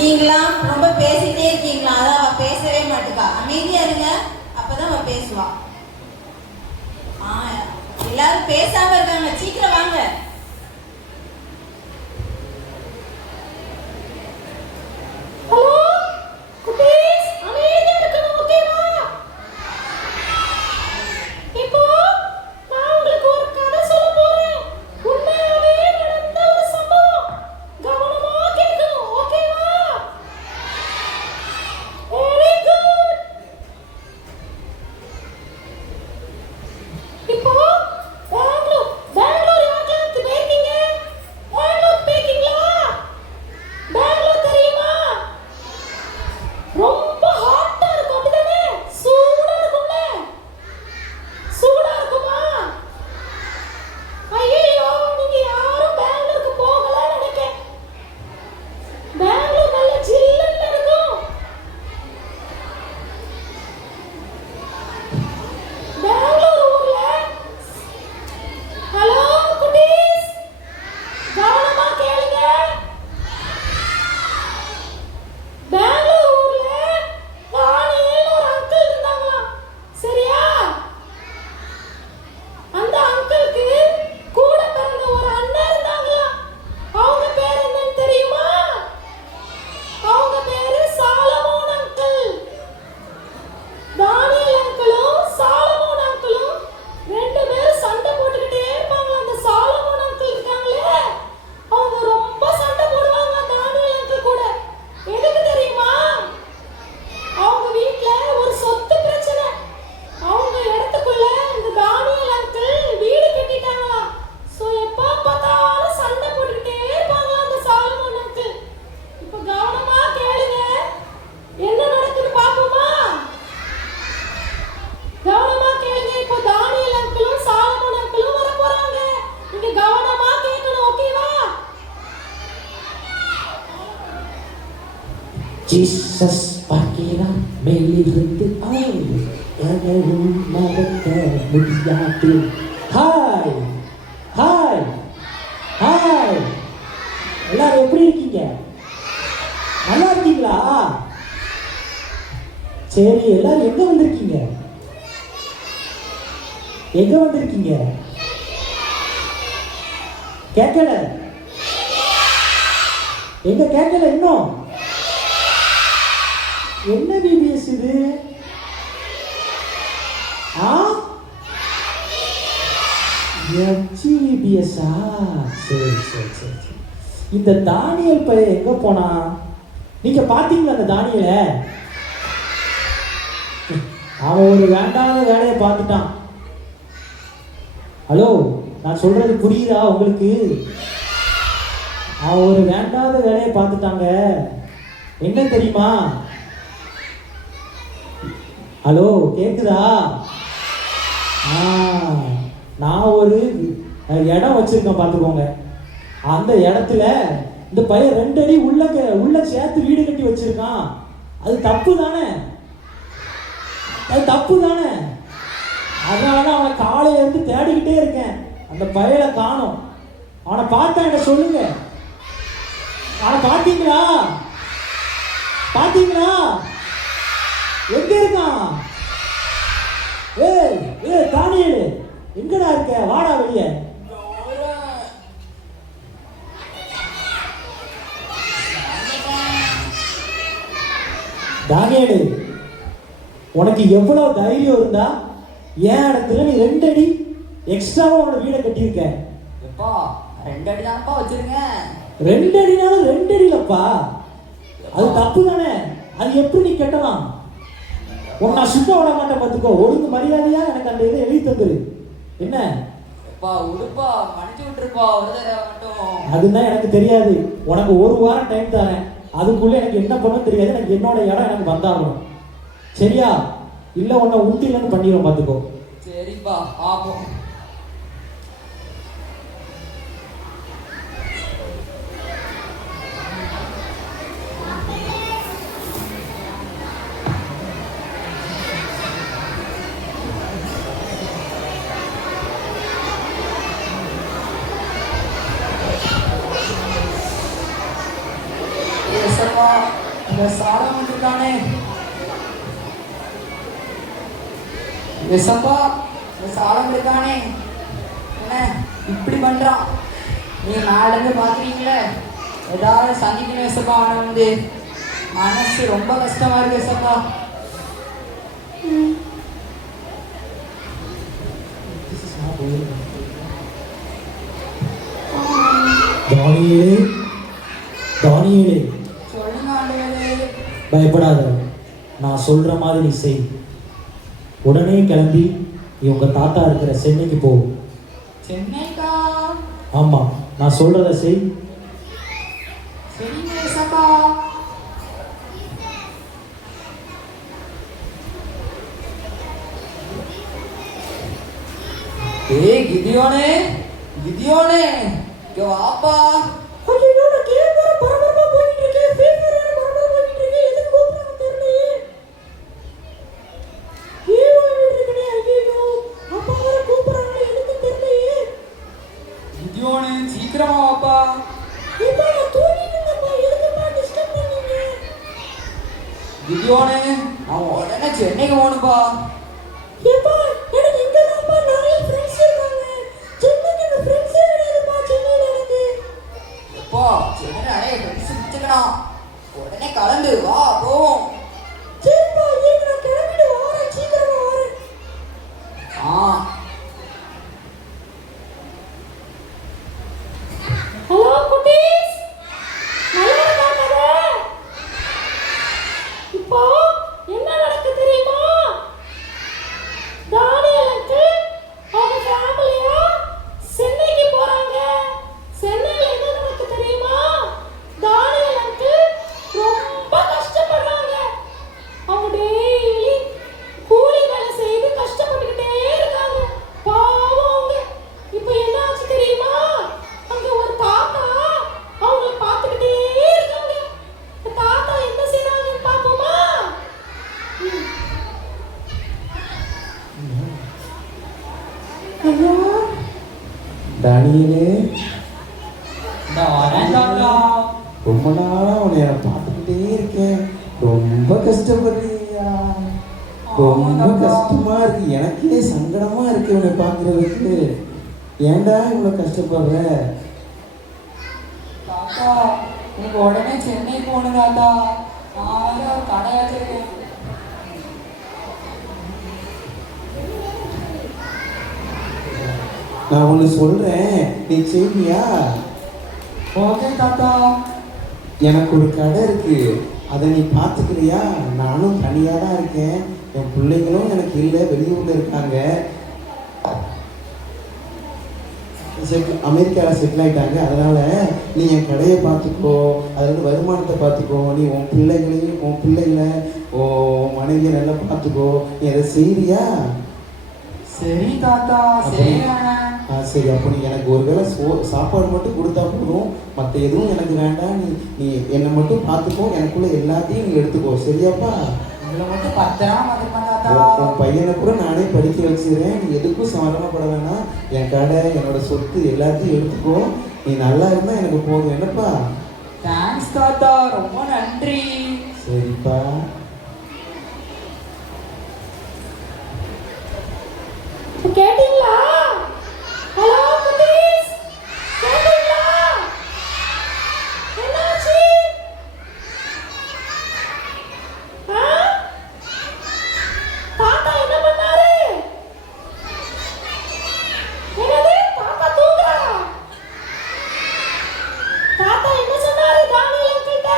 நீங்களாம் ரொம்ப பேசிட்டே இருக்கீங்களா? அதான் அவ பேசவே மாட்டுக்கா. அமைதியா இருங்க, அப்பதான் அவ பேசுவா. எல்லாரும் பேசாம இருக்காங்க, சீக்கிரம் வாங்க. ஜீசஸ் பார்க்கிறார் மேலிருந்து எவரும் நடக்க முடியாது. ஹாய் ஹாய் ஹாய், எல்லாரும் எப்படி இருக்கீங்க? நல்லா இருக்கீங்களா? சரி, எல்லாரும் எங்க வந்திருக்கீங்க? எங்க வந்திருக்கீங்க? கேட்கல? எங்க கேட்கல இன்னும்? என்ன பிபிஎஸ் இது? எம்ஜிபிஎஸ்ஸா? சரி சரி சரி சரி. இந்த தானியல் பையன் எங்க போனா? நீங்க பாத்தீங்களா அந்த தானியல? அவன் ஒரு வேண்டாத வேலையை பார்த்துட்டான். ஹலோ, நான் சொல்றது புரியுதா உங்களுக்கு? அவன் ஒரு வேண்டாத வேலையை பார்த்துட்டாங்க. என்ன தெரியுமா? ஹலோ, கேக்குதா? நான் ஒரு இடம் வச்சிருக்கேன் பார்த்துக்கோங்க. அந்த இடத்துல இந்த பையன் 2 அடி உள்ள சேர்த்து வீடு கட்டி வச்சிருக்கான். அது தப்பு தானே? அது தப்பு தானே? அதனால அவனை காலையில இருந்து தேடிக்கிட்டே இருக்கேன். அந்த பையனை காணோம். அவனை பார்த்தா என்ன சொல்லுங்க. அவனை பார்த்தீங்களா? பார்த்தீங்களா? எங்க இருக்கான்? ஏய் தானியேலு, எங்கடா இருக்க? வாடா வெளிய. தானியேலு, உனக்கு எவ்வளவு தைரியம் இருந்தா என் இடத்துல நீ 2 அடி எக்ஸ்ட்ராவா உன்னோட வீடை கட்டியிருக்க? எப்பா 2 அடி தான்ப்பா வச்சிருங்க. 2 அடினாலும் 2 அடிலப்பா. அது தப்பு தானே? அது எப்படி நீ கட்டலாம்? உன்னை சுத்த விட மாட்டேன் பார்த்துக்கோ. ஒழுங்கு மரியாதையா எனக்கு அந்த இதை எழுதி தந்துரு. என்ன? எப்பா உடுப்பா, மன்னிச்சு விட்டுருப்பா. ஒரு தடவை மட்டும். அதுதான் எனக்கு தெரியாது. உனக்கு 1 வாரம் டைம் தரேன். அதுக்குள்ள எனக்கு என்ன பண்ண தெரியாது. எனக்கு என்னோட இடம் எனக்கு வந்தாகணும். சரியா? இல்ல உன்னை உண்டிலன்னு பண்ணிடுவோம் பார்த்துக்கோ. சரிப்பா, பாப்போம். இந்த சாலமன் இருக்கானே எசப்பா, இந்த சாலமன் இருக்கானே என்ன இப்படி பண்றான்? நீங்க மேல இருந்து பாக்குறீங்களே, ஏதாவது சந்திக்கணும் எசப்பா. அவனை வந்து மனசு ரொம்ப கஷ்டமா இருக்கு எசப்பா. தானியேலே, தானியேலே, சொல்லுங்க ஆண்டவரே. பயப்படாத, நான் சொல்ற மாதிரி நீ செய். உடனே கிளம்பி நீ உங்க தாத்தா இருக்கிற சென்னைக்கு போ. சென்னைக்கா? ஆமா, நான் சொல்றத செய். சரிங்க ஏசப்பா. ஏய் கிதியோனே, கிதியோனே, இங்க வாப்பா. ஐயோ, நான் கேம் வேற பரபரப்பா போயிட்டு இருக்கேன். ஃப்ரீ ஃபயர் வேற பரபரப்பா போயிட்டு இருக்கேன். எதுக்கு கூப்பிடுறாங்க தெரியலையே. கேம் விளையாடிட்டு இருக்கேன். ஐயோ, அப்பா வேற கூப்பிடுறாங்க, எதுக்கு தெரியலையே. கிதியோனே சீக்கிரமா வாப்பா. இப்ப நான் தூங்கிட்டு இருந்தேன்ப்பா, எதுக்குப்பா டிஸ்டர்ப் பண்ணீங்க? கிதியோனே, அவன் உடனே சென்னைக்கு போகணும்பா. ஏப்பா, எனக்கு இங்க தான்ப்பா நிறைய ஃப்ரெண்ட்ஸ் இருக்காங்க. சென்னைக்கு இந்த ஃப்ரெண்ட்ஸே கிடையாதுப்பா சென்னையில எனக்கு. அப்பா சென்னை நிறைய ஃப்ரெண்ட்ஸ் வச்சுக்கணும். உடனே கலந்து வா போவோம். சரிப்பா, ஏன் நான் கிளம்பிட்டு வரேன், சீக்கிரமா வரேன். ஹலோ குட்டீஸ், நல்லா இருக்காங்க. இப்போ என்ன நடக்கு தெரியுமா? தானியல் அங்கிள் அவங்க ஃபேமிலியா சென்னைக்கு போறாங்க. சென்னையில என்ன நடக்கு தெரியுமா? தானியல் அங்கிள் ரொம்ப கஷ்டப்படுறாங்க. அவங்க டெய்லி கூலி வேலை செய்து கஷ்டப்பட்டுக்கிட்டே இருக்காங்க. பாவம் அவங்க. இப்போ என்ன ஆச்சு தெரியுமா? அங்க ஒரு தாத்தா அவங்களை பார்த்துக்கிட்டே இருக்காங்க. இந்த தாத்தா என்ன செய்றாங்கன்னு பாப்போமா? ஐயோ, தானியலே, இந்த வரேன் தாத்தா. ரொம்ப நாளா உன்னை நான் பார்த்துக்கிட்டே இருக்கேன். ரொம்ப கஷ்டப்படுறியா? ரொம்ப கஷ்டமா இருக்கு. எனக்கே சங்கடமா இருக்கு உன்னை பார்க்கறதுக்கு. ஏன்டா இவ்வளவு கஷ்டப்படுற? தாத்தா எனக்கு உடனே சென்னை போகணும் தாத்தா. நான் கடை வச்சிருக்கேன். நான் ஒண்ணு சொல்றேன், நீ செய்வியா? ஓகே தாத்தா. எனக்கு ஒரு கடை இருக்கு, அதை நீ பார்த்துக்கிறியா? நானும் தனியா தான் இருக்கேன். என் பிள்ளைங்களும் எனக்கு இல்லை, வெளியூர்ல இருக்காங்க. அமெரிக்காவில் செட்டில் ஆகிட்டாங்க. அதனால நீ என் கடையை பார்த்துக்கோ, அதில் வருமானத்தை பார்த்துக்கோ. நீ உன் பிள்ளைகளையும் உன் பிள்ளைகளை உன் மனைவியை நல்லா பார்த்துக்கோ. நீ அதை செய்வியா? சரி தாத்தா செய்யறேன். சரி, அப்போ நீ எனக்கு ஒரு வேளை சாப்பாடு மட்டும் கொடுத்தா போதும், மற்ற எதுவும் எனக்கு வேண்டாம். நீ நீ என்னை மட்டும் பார்த்துக்கோ, எனக்குள்ள எல்லாத்தையும் நீ எடுத்துக்கோ. சரியாப்பா? இதுல மட்டும் 10 நாள் வந்துருப்பேன் தாத்தா. உன் பையனை கூட நானே படிக்க வச்சுக்கிறேன். நீ எதுக்கும் சமாதானப்பட வேணாம். என் கடை, என்னோட சொத்து எல்லாத்தையும் எடுத்துக்கோ. நீ நல்லா இருந்தா எனக்கு போதும். என்னப்பா? தேங்க்ஸ் தாத்தா, ரொம்ப நன்றி. சரிப்பா. கேட்டீங்களா? ஹலோ குட்டீஸ், கேட்டீங்களா? என்னாச்சு? தாத்தா என்ன பண்ணாரு? என்னது? தாத்தா தூங்குறாரா? தாத்தா என்ன சொன்னாரு தானியல் அங்கிள்கிட்ட?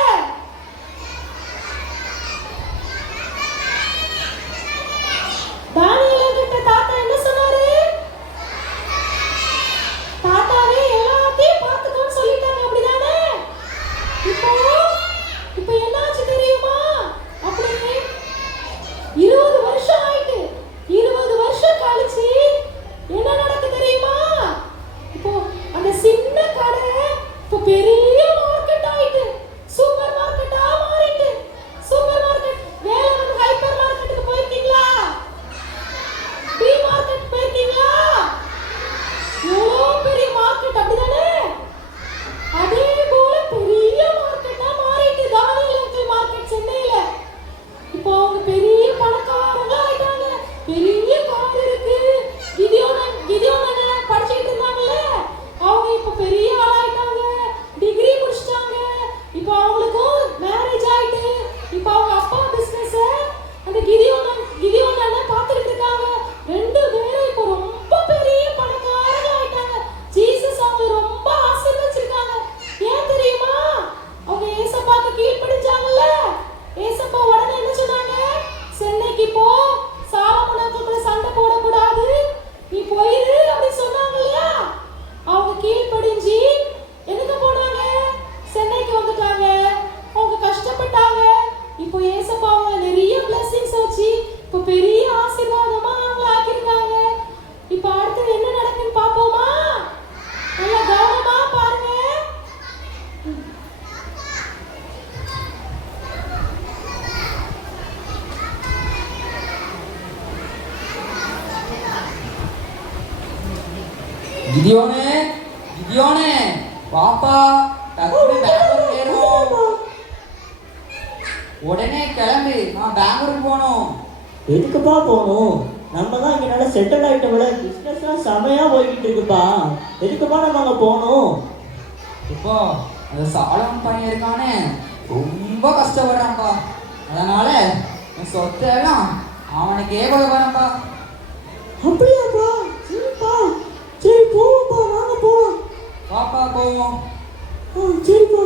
கிதியோனே கிதியோனே வாப்பா, டக்குனு பெங்களூர் ஏறுவோம். உடனே கிளம்பு, நான் பெங்களூர் போகணும். எதுக்குப்பா போகணும்? நம்ம தான் இங்கே நல்லா செட்டில் ஆகிட்ட விட பிஸ்னஸ்லாம் செமையாக போய்கிட்டு இருக்குப்பா. எதுக்குப்பா நம்ம அங்கே போகணும்? இப்போ அந்த சாலம் பையன் இருக்கானே ரொம்ப கஷ்டப்படுறான்ப்பா. அதனால என் சொத்தை எல்லாம் அவனுக்கே கொடுக்குறேன்ப்பா. அப்படியாப்பா? சரிப்பா, சரி போவோம்ப்பா, வாங்க போவோம். வாப்பா போவோம். சரிப்பா.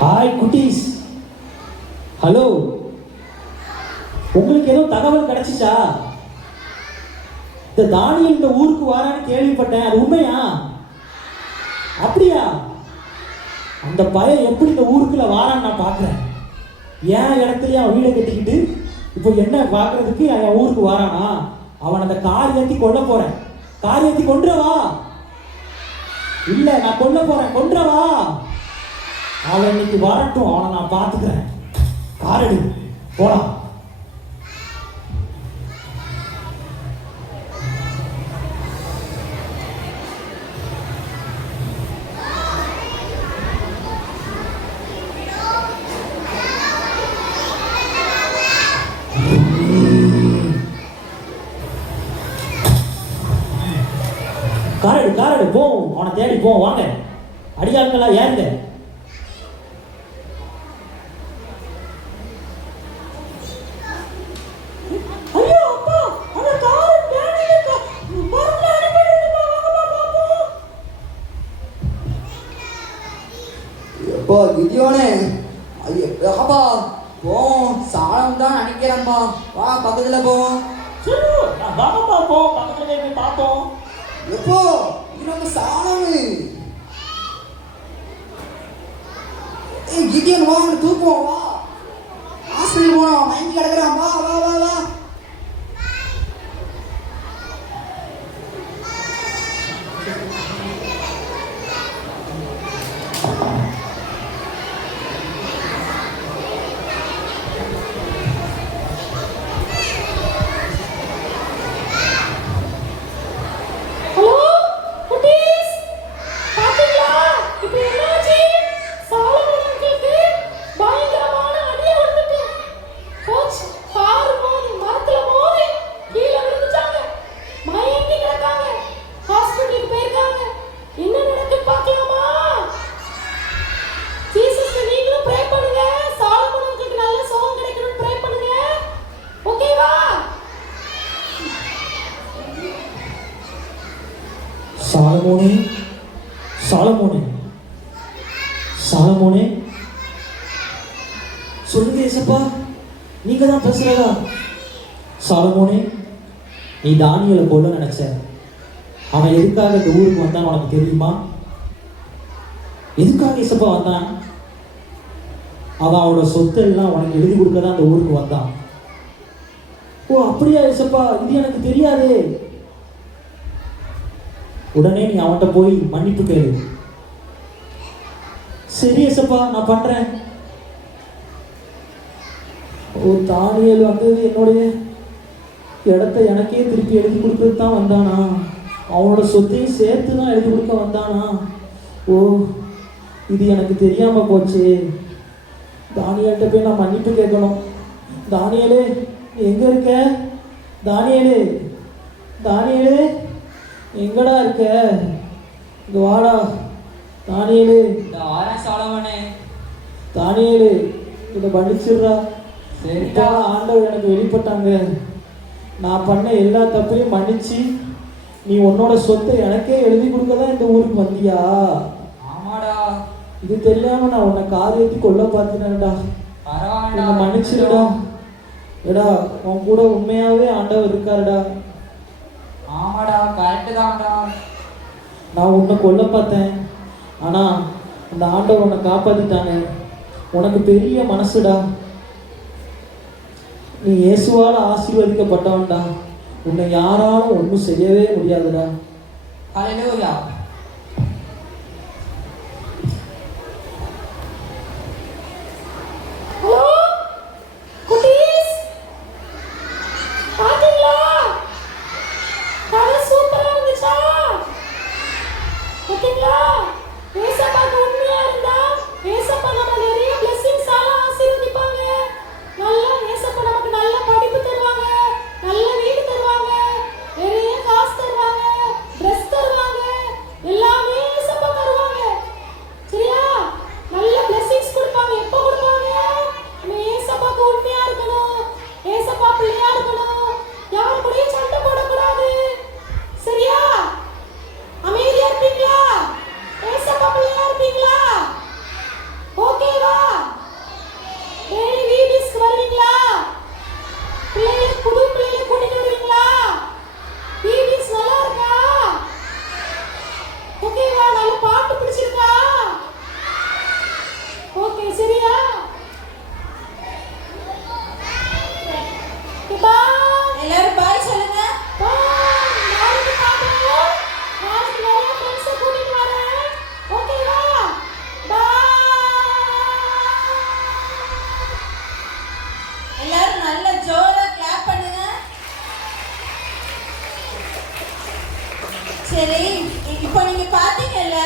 ஹாய் குட்டீஸ். ஹலோ, உங்களுக்கு ஏதோ தகவல் கிடைச்சிச்சா? இந்த தானியல் இந்த ஊருக்கு வாரான்னு கேள்விப்பட்டேன், அது உண்மையா? அப்படியா? அந்த பையன் எப்படி இந்த ஊருக்குள்ள வாரான்னு நான் பார்க்குறேன். ஏன் இடத்துலயே அவன் வீடை கட்டிக்கிட்டு இப்போ என்ன பார்க்கறதுக்கு என் ஊருக்கு வாரானா? அவன் அந்த கார் ஏற்றி கொல்ல போறேன். கார் ஏற்றி கொன்றவா? இல்லை, நான் கொல்ல போறேன், கொன்றவா? அவன் இன்னைக்கு வரட்டும், அவனை நான் பார்த்துக்கிறேன். காரடி போலாம். காரடி காரடி போவோம், அவனை தேடி போவோம். வாங்க அடியாட்களா, ஏறுங்க. எப்போ கிதியோனே, ஐயப்பா போவோம். சாலம் தான் நினைக்கிறேன்ப்பா. வா பக்கத்துல போவோம். வாங்கப்பா போவோம், பக்கத்துல போய் பார்ப்போம். எப்போ இது நம்ம சாலம். கிதியோன் வா, தூக்குவோம். வா ஹாஸ்பிட்டல் போனோம், மயங்கி கிடக்குறான். வா வா வா வா. சாலமோனே, சாலமோனே, சாலமோனே, சொல்லுங்க ஏசப்பா, நீங்க தான் பேசுறதா? சாலமோனே, நீ தானியலை கொல்ல நினைச்ச. அவன் எதுக்காக இந்த ஊருக்கு வந்தான் உனக்கு தெரியுமா? எதுக்காக ஏசப்பா வந்தான்? அவன் அவனோட சொத்து எல்லாம் உனக்கு எழுதி கொடுக்க தான் இந்த ஊருக்கு வந்தான். ஓ அப்படியா ஏசப்பா? இது எனக்கு தெரியாதே. உடனே நீ அவன்கிட்ட போய் மன்னிப்பு கேளு. சரி ஏசப்பா, நான் பண்றேன். ஓ, தானியல் வந்தது என்னுடைய இடத்த எனக்கே திருப்பி எழுதி கொடுக்கறது தான் வந்தானா? அவனோட சொத்தையும் சேர்த்து தான் எழுதி கொடுக்க வந்தானா? ஓ, இது எனக்கு தெரியாம போச்சு. தானியல்கிட்ட போய் நான் மன்னிப்பு கேட்கணும். தானியலே, நீ எங்க இருக்க? தானியலே, தானியலே, எங்கடா இருக்க? இங்க வாடா தானியலே. இந்த வாரேன் சாலமோனே. தானியலே, இதை மன்னிச்சிடுறா. சரிடா. ஆண்டவர் எனக்கு வெளிப்பட்டாங்க. நான் பண்ண எல்லா தப்பையும் மன்னிச்சு நீ உன்னோட சொத்தை எனக்கே எழுதி கொடுக்க தான் இந்த ஊருக்கு வந்தியா? ஆமாடா. இது தெரியாம நான் உன்னை காரியத்தை கொல்ல பார்த்தினேன்டா. பரவாயில்ல, மன்னிச்சிருடா. எடா, உன் கூட உண்மையாவே ஆண்டவர் இருக்காருடா. ஆமாடா, கரெக்டு தான்டா. நான் உன்னை கொல்ல பார்த்தேன், ஆனா அந்த ஆண்டவர் உன்னை காப்பாத்திட்டாங்க. உனக்கு பெரிய மனசுடா. நீ இயேசுவால ஆசீர்வதிக்கப்பட்டவன்டா. உன்னை யாராலும் ஒன்றும் செய்யவே முடியாதுடா. ஹல்லேலூயா. ஹலோ குட்டீஸ், பிள்ளையா இருக்கணும். யாரு கூடயும் சண்டை போடக்கூடாது. சரியா? அமைதியா இருப்பீங்களா? ஏசப்பா பிள்ளையா இருப்பீங்களா? ஓகேவா? டெய்லி வீடியோஸ்க்கு வருவீங்களா? பிள்ளைகளை புது பிள்ளைகளை கூட்டிட்டு வருவீங்களா? வீடியோஸ் நல்லா இருக்கா? ஓகேவா? நல்ல பாட்டு பிடிச்சிருக்கா? ஓகே சரியா? பாய். எல்லாரும் பாய் சொல்லுங்க. பாய். நாளைக்கு பார்ப்போம். நாளைக்கு நிறைய ஃப்ரெண்ட்ஸை கூட்டிட்டு வரேன். ஓகேவா? பாய். எல்லாரும் நல்ல ஜோரா கிளாப் பண்ணுங்க. சரி, இப்போ நீங்க பாத்தீங்கல்ல